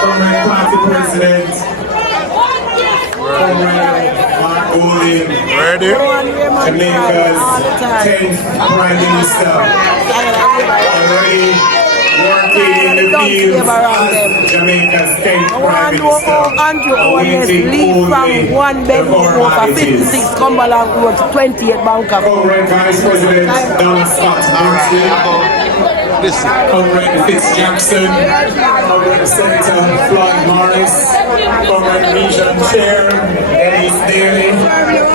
Comrade Party President, Comrade markgolding, Ready? Jamaica's 10th Prime Minister, already working in the fields as Jamaica's 10th Prime Minister, awaiting only the formalities. Cumberland Road to 28 Bangkok. Comrade Vice President Donna Scott Harsley, Comrade Fitz Jackson, Comrade Senator Floyd Morris, Comrade Region Chair Denise Daly,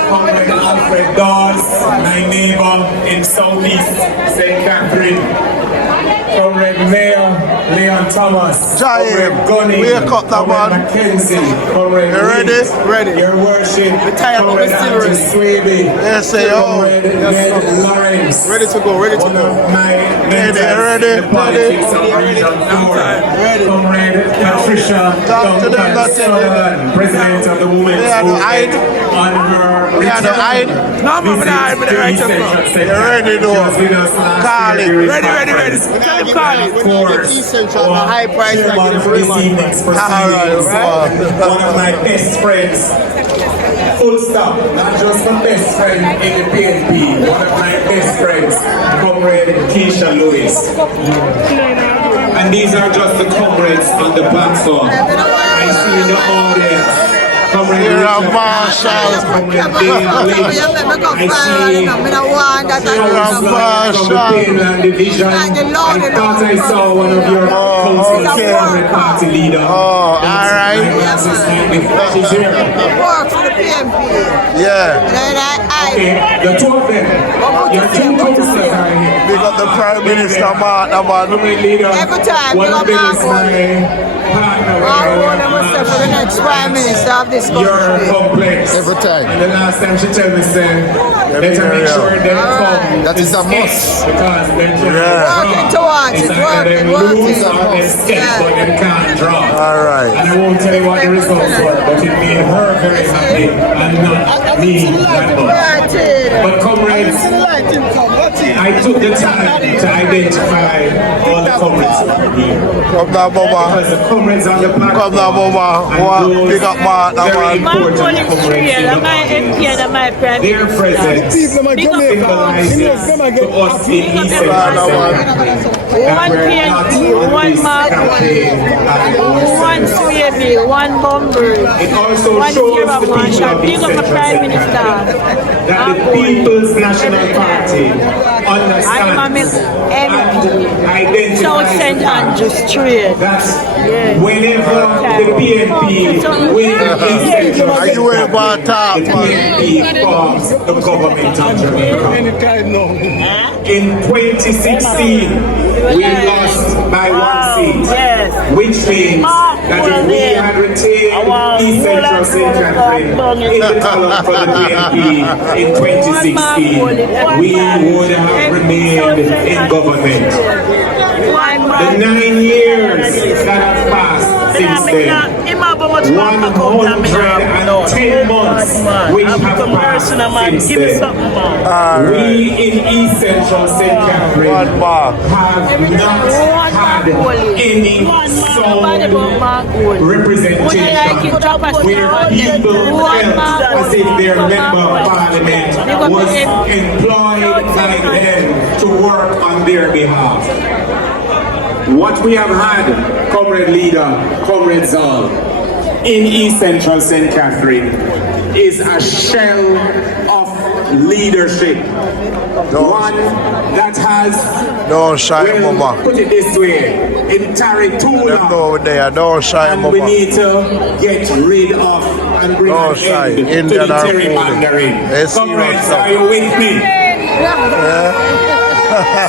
Comrade Alfred Dawes, my neighbor in Southeast St. Catherine, Comrade Mayor Leon Thomas, Comrade Gunny, Comrade Mackenzie, Comrade Ready? Your Worship, Comrade Andrew Swaby, Yes, Comrade Ned Lawrence, Ready to go. one of my mentors in the politics of Region 4, Comrade Patricia Duncan Sutherland, President of the Women's Movement, on her return visit to East Central St. Catherine. She was with us last year. Ready. High price chairman for this evening's proceedings. One of my best friends. Full stop, not just my best friend in the PNP, one of my best friends, Comrade Keisha Lewis. And these are just the comrades on the platform. I see in the audience, Comrade Richard Marshall, Comrade Dave Lynch. I see from the Mainland Division. I thought I saw one of your councillors, Comrade Party Leader. Oh, alright. She's here. Yeah. Okay, the two of them, your two councillors are here. We got the Prime Minister, man. Every time, one of them is my partner. For the next Prime Minister of this country. Your complex. Every time. And the last time she told me, say, let her make sure they come. That is a must. Because they're Working towards it, working. But they can't draw. Alright. And I won't tell you what the results were, but it made her very happy and not me that much. But comrades, I took the time to identify all the comrades who are here. Come down, Boba. Because the comrades on the platform, Come down, Boba. Big up, man. very important comrades in the party. Their presence symbolizes to us in East Central that we're not on this campaign at one bomber, It also shows the people of East Central that the People's National Party understands and identifies that whenever the PNP wins East Central Are you about the PNP forms the government of Jamaica. In 2016, we lost by 1 seat, which means that if we had retained East Central St. Catherine in the column for the PNP in 2016, we would have remained in government. The 9 years that have passed since then, 110 months which have passed since then, we in East Central St. Catherine have not had any sound representation where people felt as if their member of parliament was employed by them to work on their behalf. What we have had, Comrade Leader, Comrade Zal, in East Central St. Catherine is a shell of leadership. One that has, Don't shy, Mama. put it this way, in Tarry too long. Over there. Don't shy, And we Mama. need to get rid of and bring Don't an shy. end to Indian the are gerrymandering. Yes, Comrades, you are. are you with me?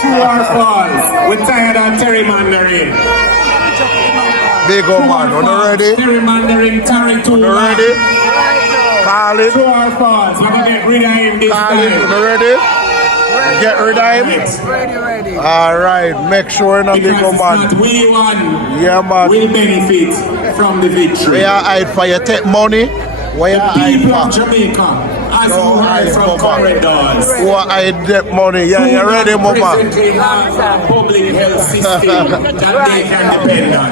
True or false? We're tired of gerrymandering. Big old man. You ready? Gerrymandering, Tarry too You long. ready? Call it. True or false? We're gonna get rid of him this Call it. time. You ready? Get rid of him? Ready. Alright. Make sure not big old man. Because we won. Yeah, man. Will benefit from the victory. Where you hide for you take money? Where you hide People of for? Jamaica, as No, you heard from Mama. corridors, Who hide that money? Yeah, you ready, Mama? presently have a public health system that they can depend on.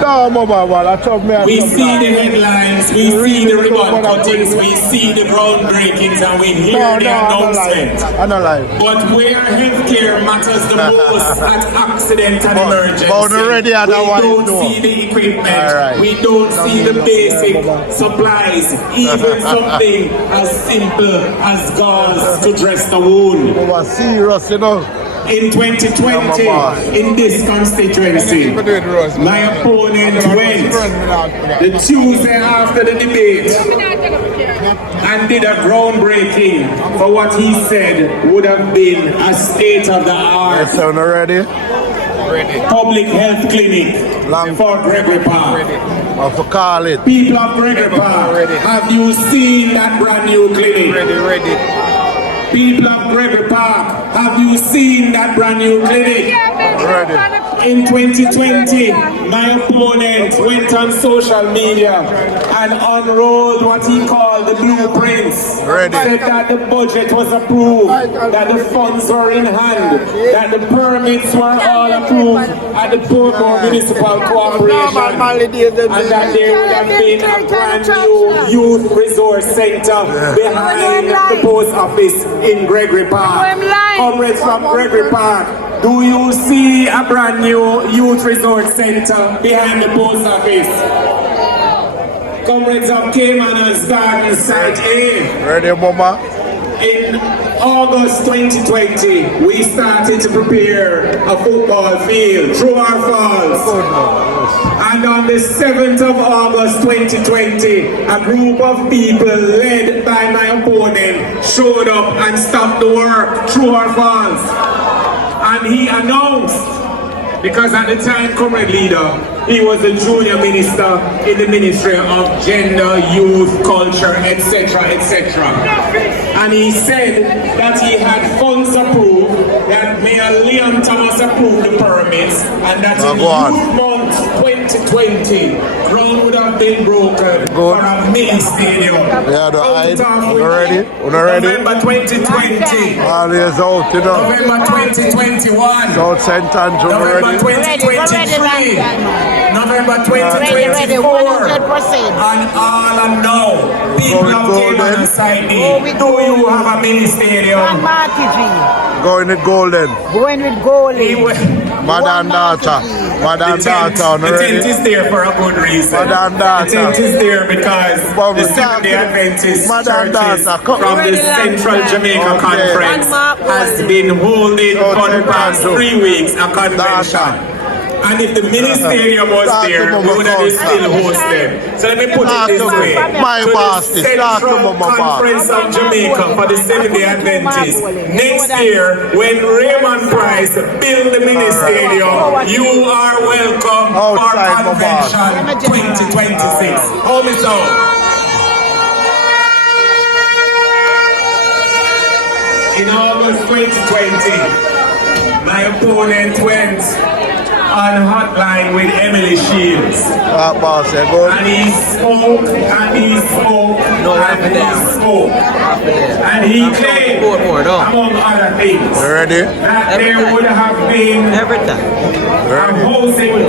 No, Mama, man, I told me. We see the headlines, we see the ribbon cuttings, we see the groundbreakings, and we hear the announcement. I don't like. But where healthcare matters the most at accident and emergency, we don't see the equipment, we don't see the basic supplies, even something as simple as gauze to dress the wound. Serious, you know. In 2020, in this constituency, my opponent went the Tuesday after the debate and did a groundbreaking for what he said would have been a state-of-the-art public health clinic for Gregory Park. People of Gregory Park, have you seen that brand new clinic? People of Gregory Park, have you seen that brand new clinic? In 2020, my opponent went on social media and unrolled what he called the blueprints. Said that the budget was approved, that the funds were in hand, that the permits were all approved at the Portmore Municipal Corporation, and that there would have been a brand new youth resource center behind the post office in Gregory Park. Comrades from Gregory Park, do you see a brand new youth resort center behind the post office? Comrades of Cayman's Garden Site A. Ready, Mama? In August 2020, we started to prepare a football field through our falls. And on the 7th of August 2020, a group of people led by my opponent showed up and stopped the work through our falls. And he announced, because at the time, Comrade Leader, he was a junior minister in the Ministry of Gender, Youth, Culture, etc., etc. And he said that he had funds approved, that Mayor Liam Thomas approved the permits, and that in Youth Month 2020, ground would have been broken for a mini stadium. Already? November 2020. Always out, you know. November 2021. South St. Andrew November 2023. November 2024. And all and now, people of Cayman Side do you have a mini stadium? Going with Golden. Going with Golden. Madam Data. Madam Data. The tent is there for a good reason. Madam Data. The tent is there because the Seventh-day Adventist churches from the Central Jamaica Conference has been holding for the past 3 weeks a convention. And if the mini stadium was there, we would have still hosted. So let me put it this way. To the Central Conference of Jamaica for the Seventh-day Adventists. Next year, when Raymond Price build the mini stadium, you are welcome for Convention 2026. Hold me so. In August 2020, my opponent went on hotline with Emily Shields. And he spoke, and he spoke, and he spoke. And he claimed, among other things, that there would have been a housing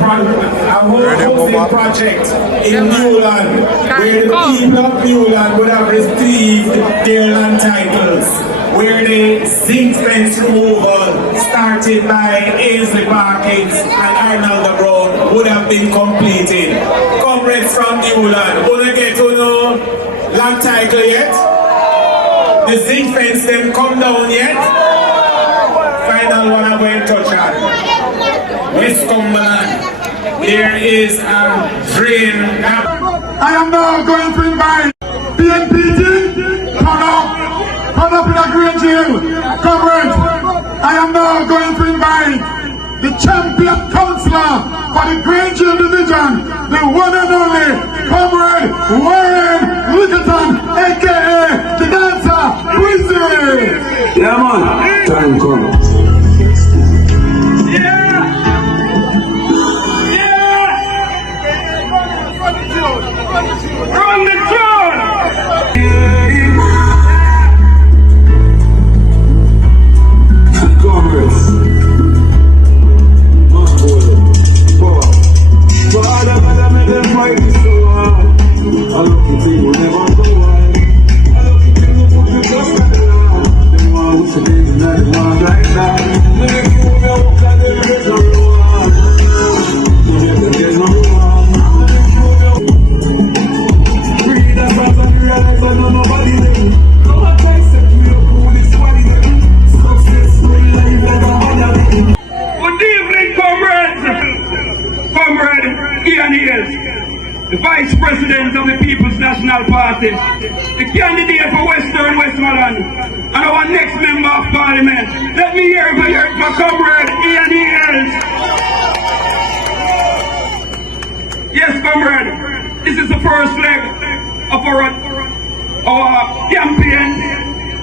project in Newland, where the people of Newland would have received their land titles, where the zinc fence removal started by Ainsley Parkins and Arnold Road would have been completed. Comrades from Newland, wanna get to know land title yet? The zinc fence them come down yet? Final one I'm going to touch on. West Cumberland, there is a drain. I am now going to invite PNPG, come up in a green jail. Comrades, I am now going to invite the champion counselor for the Green Jail Division, the one and only Comrade Warren Littleton, aka the dancer, Wizzy. Yeah man, time comes. Run the tune! Congress, markgolding, power, life is so hard. I love you people never go wild. I love you people put you just like a lie. Them want to say things that they want right now. When they give me a walk and they raise no reward. There's no reward. Read the songs and realize I know nobody there. No one tries to do your police body there. Successful life like a holiday. Good evening, comrades. Comrade Ian Hayes, the Vice President of the People's National Party, the candidate for Western Westmoreland, and our next Member of Parliament. Let me hear for Comrade Ian Hayes. Yes, comrade, this is the first leg of our campaign.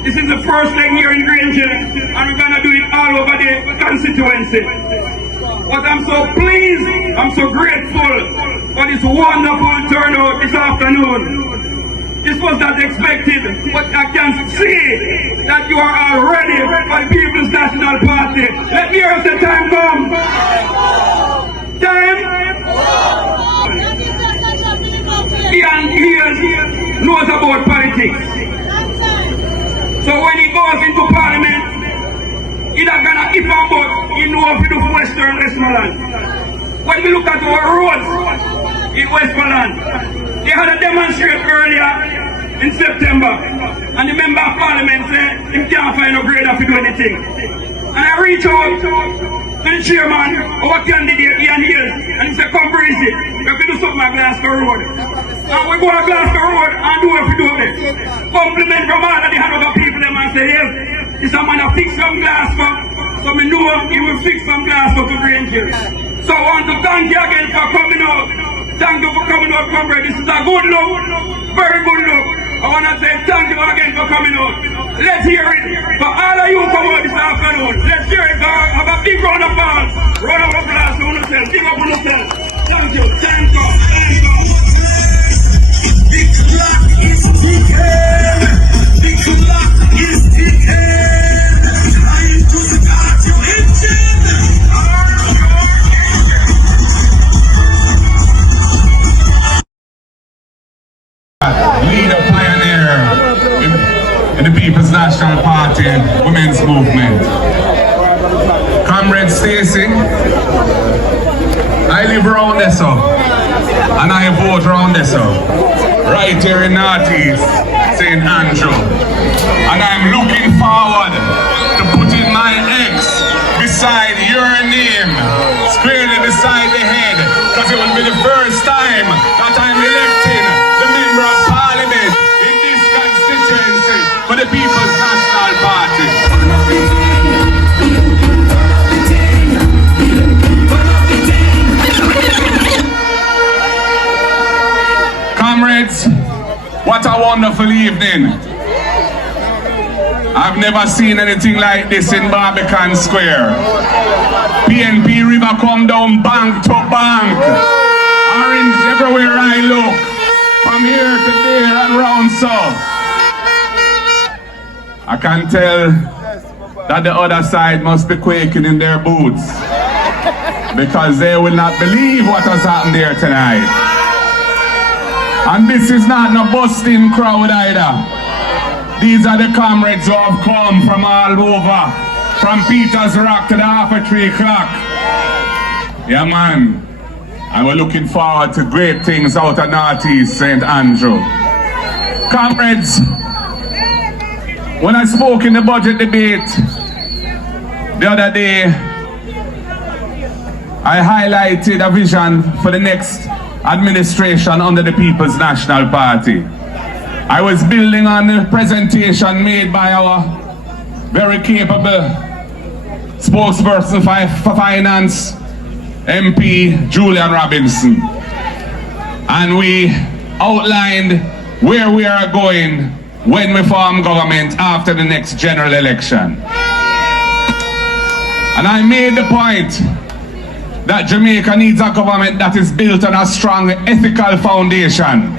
This is the first leg here in Granger, and we're going to do it all over the constituency. But I'm so pleased, I'm so grateful for this wonderful turnout this afternoon. This was not expected, but I can see that you are all ready for the People's National Party. Let me hear the time come. Time. Ian Hayes knows about politics. So when he goes into Parliament, he's not gonna if and but he knows how to do Western Westmoreland. When we look at our roads in Westmoreland, they had a demonstration earlier in September, and the Member of Parliament said he can't find a grader to do anything. And I reached out to the chairman, our candidate Ian Hayes, and he said, come breezy, we have to do something at Glasgow Road. And we go to Glasgow Road and do what we do it. Compliment from all of the Hanover people them and say, yes, this a man that fix from Glasgow, so me know he will fix from Glasgow to Granger. So I want to thank you again for coming out. Thank you for coming out, comrade. This is a good look, very good look. I want to say thank you again for coming out. Let's hear it for all of you come out this afternoon. Let's hear it, God. Have a big round of applause. Round of applause to yourself. Big up on yourself. Thank you. Thank you. Thank you. The clock is ticking. The clock is ticking. Trying to start your engine. Leader, pioneer in the People's National Party Women's Movement. Comrade Stacy, I live around there, so, and I vote around there, so, right here in Northeast, St. Andrew. And I'm looking forward to putting my X beside your name, squarely beside the head, because it will be the first time that I'm electing the Member of Parliament in this constituency for the People's National Party. Comrades, what a wonderful evening. I've never seen anything like this in Barbican Square. PNP River come down bank to bank. Orange everywhere I look. From here to there and round so. I can tell that the other side must be quaking in their boots. Because they will not believe what has happened there tonight. And this is not no busting crowd either. These are the comrades who have come from all over. From Peter's Rock to the half a 3 o'clock. Yeah man. And we're looking forward to great things out of Northeast St. Andrew. Comrades, when I spoke in the budget debate the other day, I highlighted a vision for the next administration under the People's National Party. I was building on the presentation made by our very capable spokesperson for finance, MP Julian Robinson. And we outlined where we are going when we form government after the next general election. And I made the point that Jamaica needs a government that is built on a strong ethical foundation.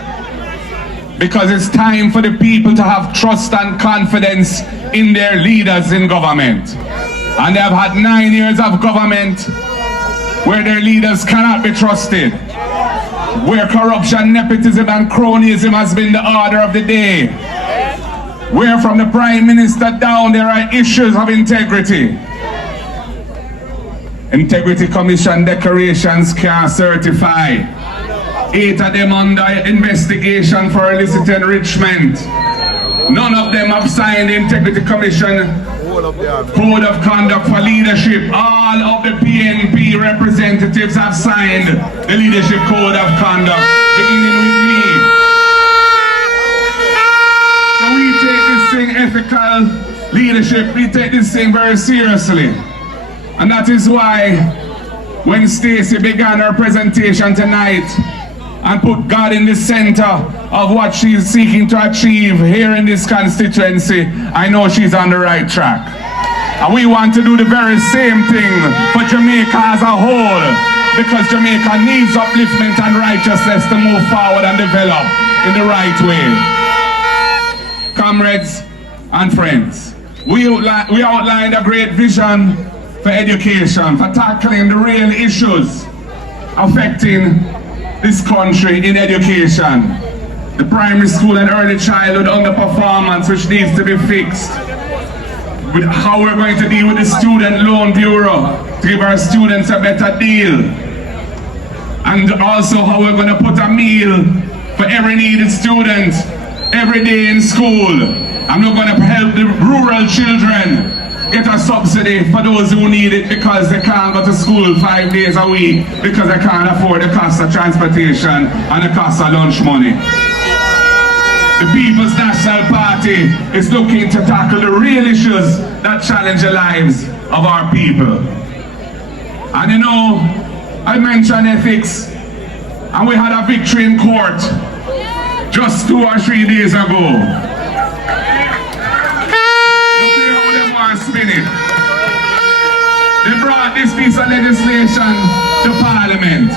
Because it's time for the people to have trust and confidence in their leaders in government. And they have had 9 years of government where their leaders cannot be trusted. where corruption, nepotism and cronyism has been the order of the day, where from the Prime Minister down there are issues of integrity. Integrity Commission declarations can't certify. 8 of them under investigation for illicit enrichment. None of them have signed the Integrity Commission Code of Conduct for Leadership. All of the PNP representatives have signed the Leadership Code of Conduct, beginning with me. So we take this thing ethical leadership, we take this thing very seriously. And that is why when Stacey began her presentation tonight and put God in the center of what she's seeking to achieve here in this constituency, I know she's on the right track. And we want to do the very same thing for Jamaica as a whole, because Jamaica needs upliftment and righteousness to move forward and develop in the right way. Comrades and friends, we outlined a great vision for education, for tackling the real issues affecting this country in education. The primary school and early childhood underperformance, which needs to be fixed. With how we're going to deal with the Student Loan Bureau to give our students a better deal. And also how we're going to put a meal for every needed student every day in school. And we're going to help the rural children get a subsidy for those who need it because they can't go to school 5 days a week because they can't afford the cost of transportation and the cost of lunch money. The People's National Party is looking to tackle the real issues that challenge the lives of our people. And you know, I mentioned ethics, and we had a victory in court just 2 or 3 days ago. Spin it. They brought this piece of legislation to Parliament.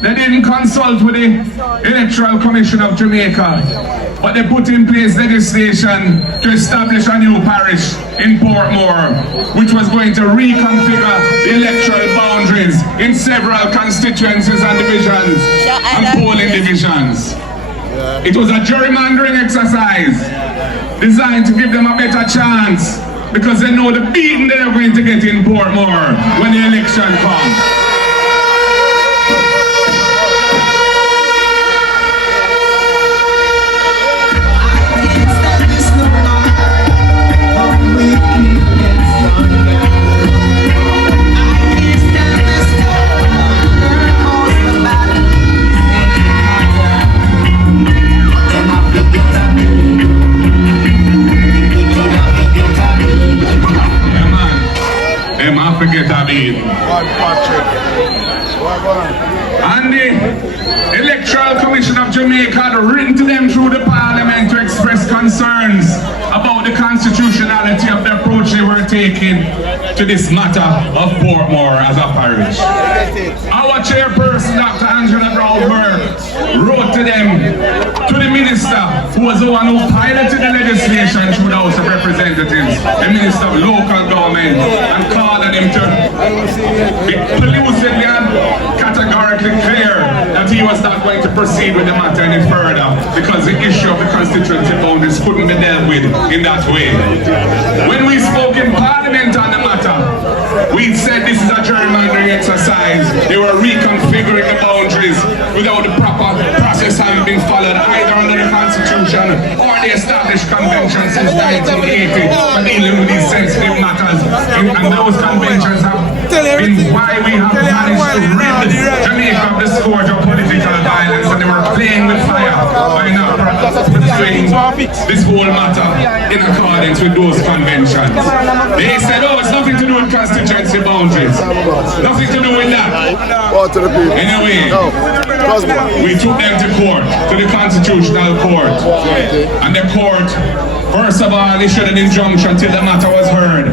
They didn't consult with the Electoral Commission of Jamaica, but they put in place legislation to establish a new parish in Portmore, which was going to reconfigure the electoral boundaries in several constituencies and divisions and polling divisions. It was a gerrymandering exercise designed to give them a better chance, because they know the beating they're going to get in Portmore when the election comes. Forget a beat. And the Electoral Commission of Jamaica had written to them through the Parliament to express concerns about the constitutionality of the approach they were taking to this matter of Portmore as a parish. Our chairperson, Dr. Angela Brown-Burke, wrote to them, to the minister, who was the one who piloted the legislation through the House of Representatives, the Minister of Local Government, and called on him to be exclusively and categorically clear that he was not going to proceed with the matter any further, because the issue of the constituency boundaries couldn't be dealt with in that way. When we spoke in Parliament on the matter, we said this is a gerrymandering exercise. They were reconfiguring the boundaries without the proper process having been followed either under the Constitution or the established convention since 1980 for dealing with these sensitive matters. And those conventions have been why we have managed to rid Jamaica of the scourge of political violence, and they were playing with fire by not pursuing this whole matter in accordance with those conventions. They said, oh, it's nothing to do with constituency boundaries. Nothing to do with that. Anyway, we took them to court, to the Constitutional Court. And the court, first of all, issued an injunction till the matter was heard.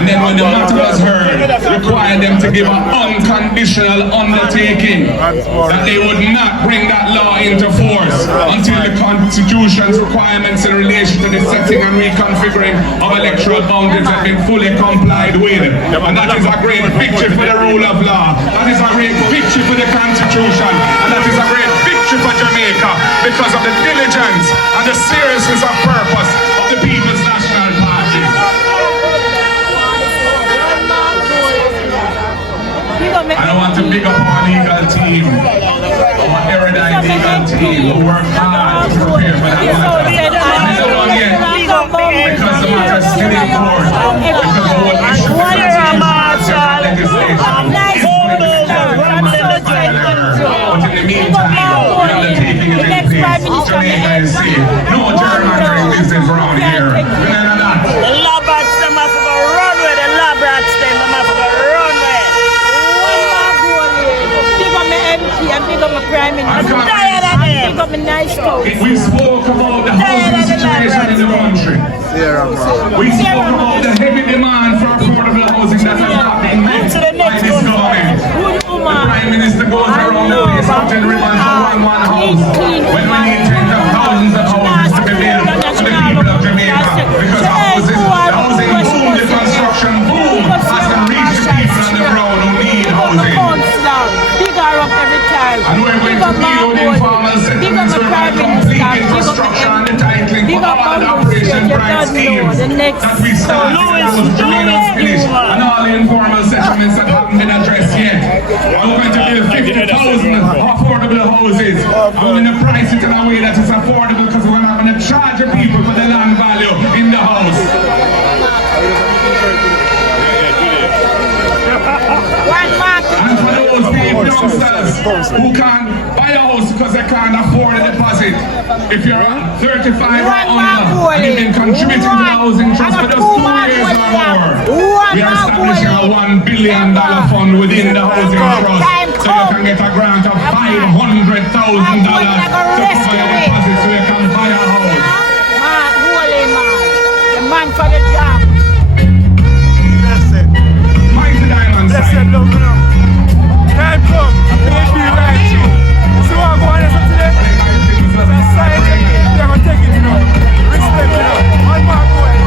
and then when the matter was heard, required them to give an unconditional undertaking that they would not bring that law into force until the Constitution's requirements in relation to the setting and reconfiguring of electoral boundaries have been fully complied with. And that is a great victory for the rule of law. That is a great victory for the Constitution. And that is a great victory for Jamaica because of the diligence and the seriousness of purpose of the People's National Party. I want to big up our legal team, our erudite legal team who work hard to prepare for that matter. And it's not done yet because the matter is still in court, because of what issue the legislation. But in the meantime, the undertaking is in place. Jamaica is safe. No gerrymandering business around here. Remember that. The Labrats them have to go run with the Labrats them have to go run with. Big up my MP and big up my Prime Minister. I'm tired of them. Big up my nice coat. We spoke about the housing situation in the country. We spoke about the heavy demand for affordable housing that has not been met by this government. The Prime Minister goes around the place counting ribbons for one house when we need tens of thousands of houses to be built for the people of Jamaica, because the housing boom, the construction boom hasn't reached the people on the ground who need housing. And we're going to build informal settlements where we complete infrastructure and the titling for all the Operation Bright schemes that we started and remain unfinished, and all the informal settlements that haven't been addressed yet. And we're going to build 50,000 affordable houses. And we're going to price it in a way that is affordable because we're not going to charge the people for the land value in the house. And for those people, youngsters who can't buy a house because they can't afford a deposit, if you're 35 or under and you've been contributing to the housing trust for just 2 years or more, we are establishing a $1 billion fund within the housing trust so you can get a grant of $500,000 to cover your deposit so you can buy a house. The man for the job. Mighty Diamond Sign. Time come, PNP right you. So I'm going to today. They're going to take it, you know. Respect, you know. One more going.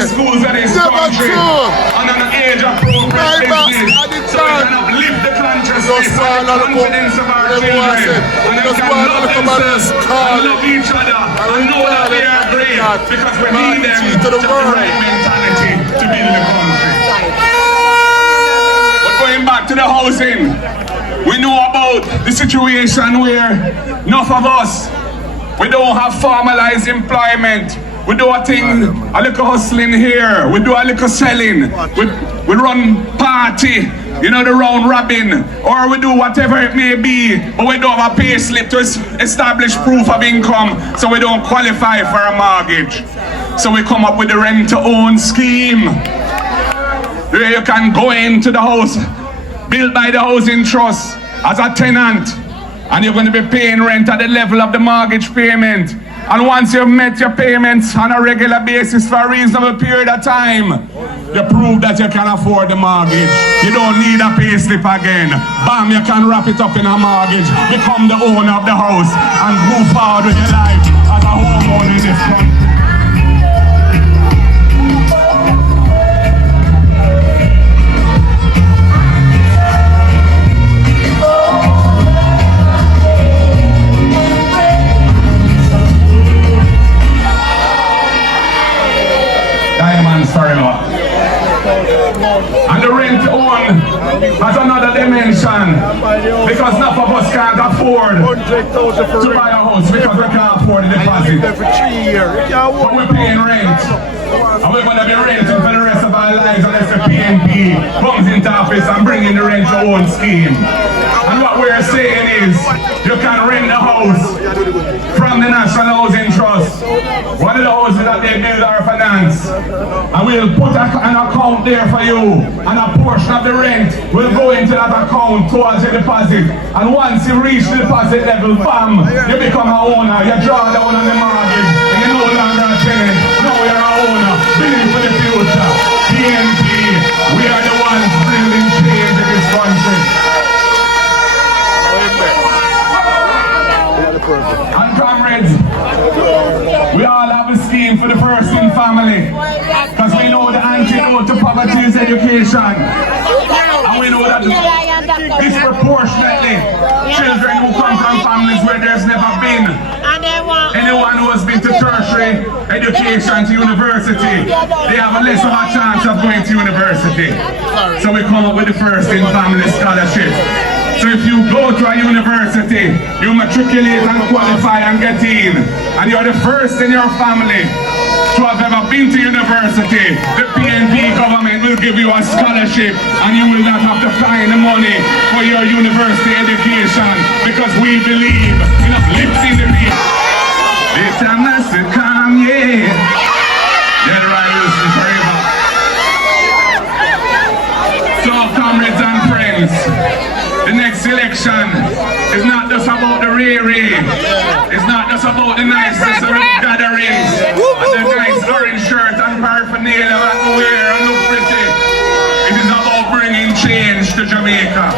Schools of this country and an age appropriate business so we can uplift the consciousness and the confidence of our children and they can love themselves and love each other and know that they are great because we need them to have the right mentality to build the country. But going back to the housing, we know about the situation where enough of us, we don't have formalized employment. We do a thing, a little hustling here, we do a little selling, we run party, you know, the round robin, or we do whatever it may be, but we don't have a pay slip to establish proof of income, so we don't qualify for a mortgage. So we come up with the rent-to-own scheme, where you can go into the house, built by the housing trust as a tenant, and you're going to be paying rent at the level of the mortgage payment. And once you've met your payments on a regular basis for a reasonable period of time, you prove that you can afford the mortgage. You don't need a pay slip again. Bam, you can wrap it up in a mortgage, become the owner of the house, and move forward with your life as a homeowner in this country. And the rent on has another dimension because none of us can't afford to buy a home. house because we can't afford the deposit. For 3 years. But we're paying rent. And we're going to be renting for the rest of our lives unless the PNP comes into office and bring in the rent to own scheme. And what we're saying is, you can rent the house from the National Housing Trust. One of the houses that they build our finance. And we'll put an account there for you. And a portion of the rent will go into that account towards your deposit. And once you reach the deposit level, bam, you become a owner. You draw down on the mortgage. And you're no longer a tenant. Now you're an owner. Building for the future. PNP, we are the ones bringing change in this country. And comrades, we all have a scheme for the first in family. Because we know the antidote to poverty is education. And we know that disproportionately children who come from families where there's never been anyone who has been to tertiary education, to university, they have a less of a chance of going to university. So we come up with the first in family scholarship. So if you go to a university, you matriculate and qualify and get in, and you're the first in your family to have ever been to university, the PNP government will give you a scholarship and you will not have to find the money for your university education, because we believe in uplifting the people. The time has to come, yeah. General forever. So comrades and friends, the next election is not just about the rare. It's not just about the nice gatherings and the nice orange shirt and paraphernalia that we wear and look pretty. It is about bringing change to Jamaica.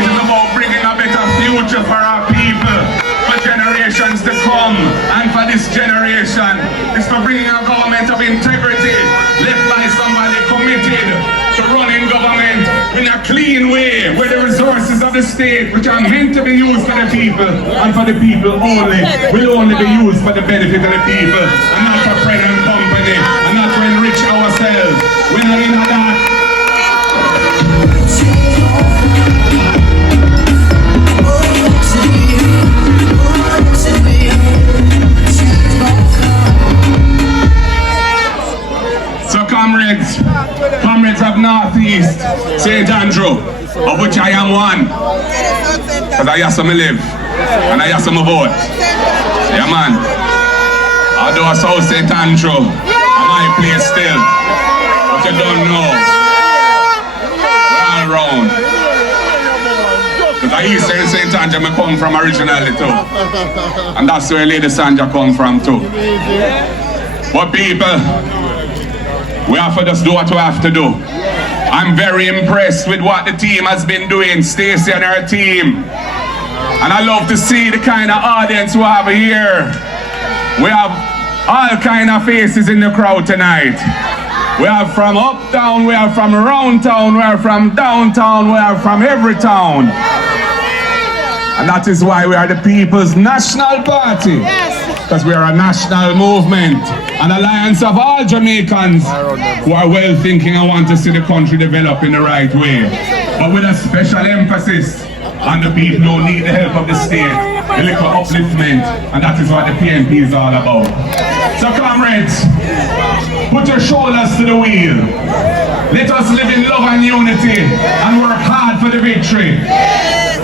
It is about bringing a better future for our people, for generations to come, and for this generation. It's for bringing a government of integrity, led by somebody committed to running government in a clean way, where the resources of the state, which are meant to be used for the people and for the people only, will only be used for the benefit of the people, and not for friend and company, and not to enrich ourselves. We're not in that. So comrades of Northeast, St. Andrew, of which I am one, because I have some live, and I have some vote. Yeah man, although I saw St. Andrew, I'm my place still, but you don't know, we're all around. Because I Eastern St. Andrew I come from originally too, and that's where Lady Sandra come from too. But people, we have to just do what we have to do. I'm very impressed with what the team has been doing, Stacey and her team. And I love to see the kind of audience we have here. We have all kind of faces in the crowd tonight. We have from uptown, we have from around town, we are from downtown, we are from every town. And that is why we are the People's National Party. Because we are a national movement, an alliance of all Jamaicans who are well thinking and want to see the country develop in the right way. But with a special emphasis on the people who need the help of the state, the little upliftment, and that is what the PNP is all about. So comrades, put your shoulders to the wheel. Let us live in love and unity and work hard for the victory.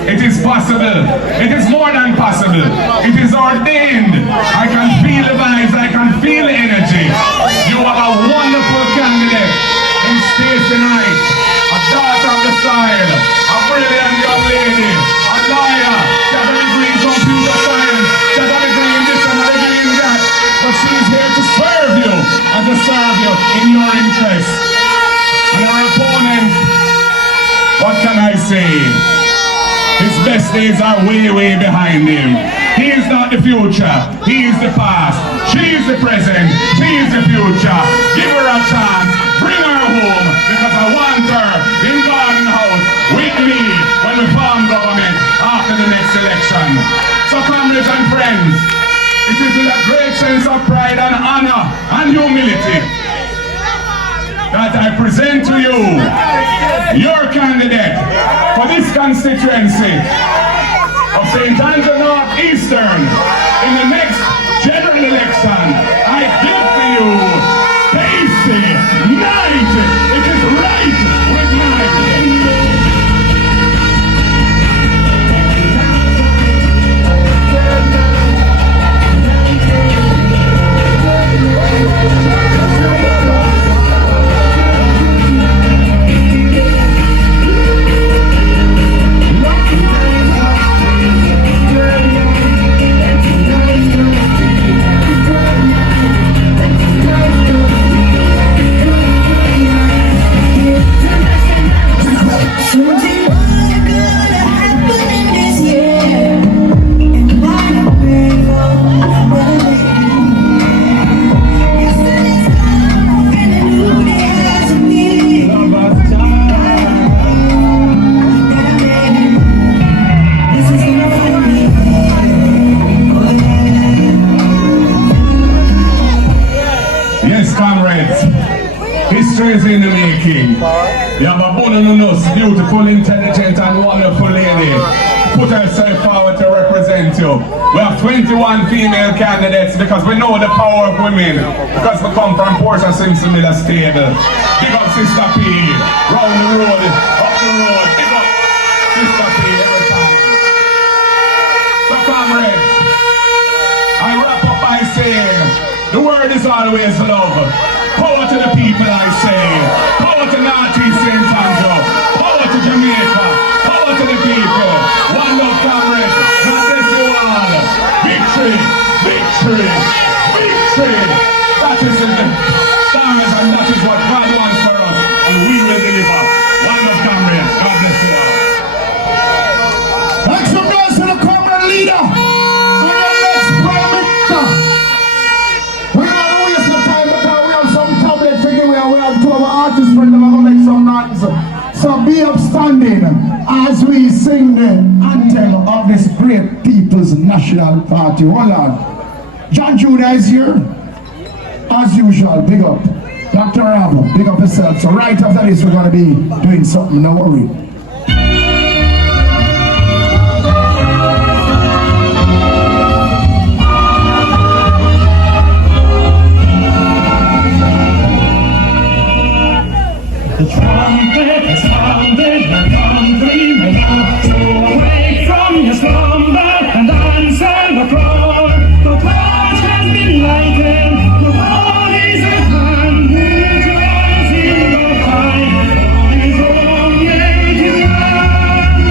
It is possible. It is more than possible. It is ordained. I can feel the vibes. I can feel the energy. You are a wonderful candidate in Stacey Knight, a daughter of the soil, a brilliant young lady, a lawyer. She has a degree in computer science. She has a degree in this and a degree in that. But she is here to serve you and to serve you in your interest. And our opponent, what can I say? His best days are way, way behind him. He is not the future, he is the past. She is the present, she is the future. Give her a chance, bring her home, because I want her in Garden House with me when we form government after the next election. So comrades and friends, it is with a great sense of pride and honor and humility that I present to you your candidate for this constituency, of St. Andrew North Eastern in the next general election, I give to you Casey Knight. It is right with Knight. History is in the making. You have a bonus, beautiful, intelligent, and wonderful lady. Put herself forward to represent you. We have 21 female candidates because we know the power of women. Because we come from Portia Simpson Miller stable. Big up Sister P. Round the road, up the road. Big up Sister P every time. So comrades, I wrap up by saying, the word is always love. Power to the people, I say. Power to Northeast St. Andrew. Power to Jamaica. Power to the people. One love, comrades. God bless you all. Victory, victory, victory. That is in the stars, and that is what God wants for us. And we will deliver. One love, comrades. God bless you all. Make some noise to the comrade leader. And the next prime minister. We don't waste the time because we have some tablet figure we have two of our artists friends that are going to make some noise. So be upstanding as we sing the anthem of this great People's National Party. Hold on. John Judah is here. As usual, big up. Dr. Rabo, big up yourself. So right after this, we're going to be doing something, no worry. The trumpet has sounded, the country may now to awake from your slumber and answer the call. The torch has been lighted, the bodies at hand, who joins in the fight for his own native land.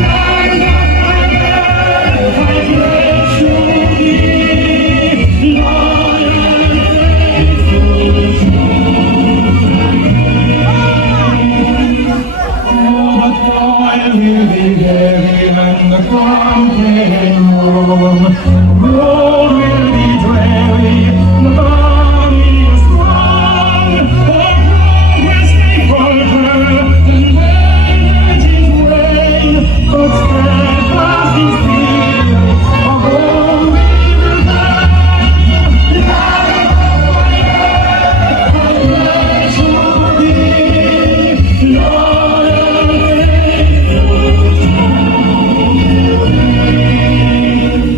Land of my birth, I pledge to thee, loyal and faithful to thee. Will be heavy and the trumpet home. Road will be dreary, the body is strong. The progress may falter, and energies wane, but steadfast is spirit of all we will die. I pledge to thee, loyal.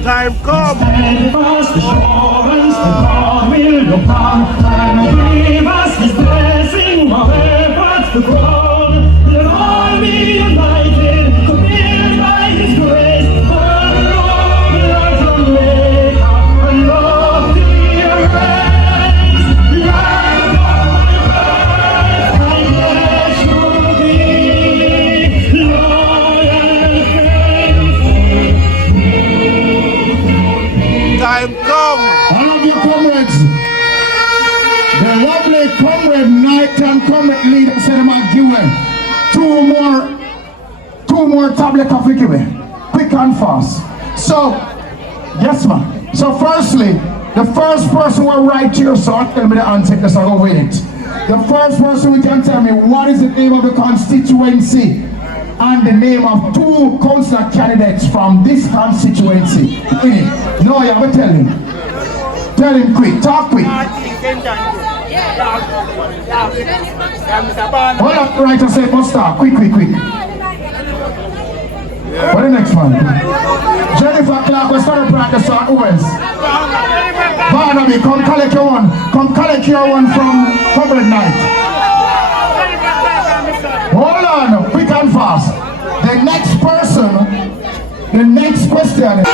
Time come. Steadfast assurance that God will look on and give us His blessing of efforts to grow. Let all be united to build by His grace a nobler Jamaica, a loftier race. Land of my birth, I pledge to thee, loyal and faithful. Time come. All of your comrades, the lovely comrade Knight and comrade leader said I'm going to give away two more tablets of give away, quick and fast. So, yes ma'am. So firstly, the first person will write to your son, tell me the answer, because I'll go with it. The first person who can tell me what is the name of the constituency and the name of two councillor candidates from this constituency. No, you have to tell him. Tell him quick, talk quick. Hold up, right, I say, must start. Quick. What the next man. Jennifer Clark, we start to practice on West. Barnaby, come collect your one. Come collect your one from Public Night. Hold on, quick and fast. The next person, the next question.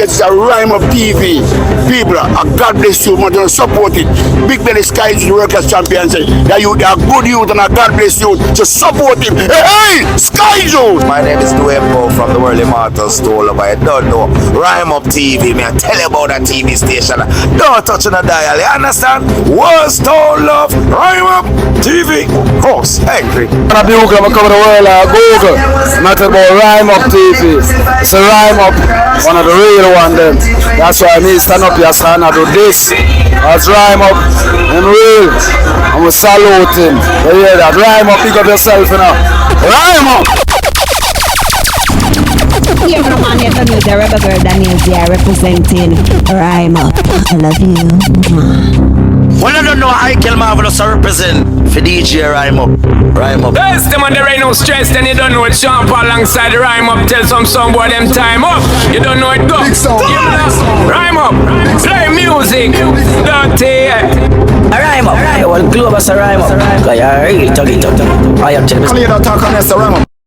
It's a Rhyme Up TV. People, God bless you, man, support it. Big Belly Sky is the workers' champion. That you are good youth and God bless you to support him. Hey, Sky Joe! My name is Dwayne from the World Immortal Store. I don't know. Rhyme Up TV, man. Tell you about that TV station. Don't touch on the dial, you understand? World Store Love, Rhyme Up TV. Horse, angry. I'm coming to the world, Google. Not about Rhyme Up TV. It's a Rhyme Up, one of the real one them. That's why me stand up here, son, I do this. That's Rhyme Up, in real. And we salute him. You hear that? Rhyme Up, pick up yourself, you know. Rhyme Up! Here from Anya Family, the Rebel Girl Daniel there representing Rhyme Up. I love you. Well, I don't know how I kill Marvelous to represent for DJ Rhyme Up. Rhyme Up. Best them on the rain no stress, then you don't know it. Sean Paul alongside the Rhyme Up. Tell some boy them time up. You don't know it go. Rhyme Up. Play music. Dirty. Rhyme Up. I want to glue us a Rhyme Up. Because you're really talking. I am telling you. Come here, talk on this, Rhyme Up.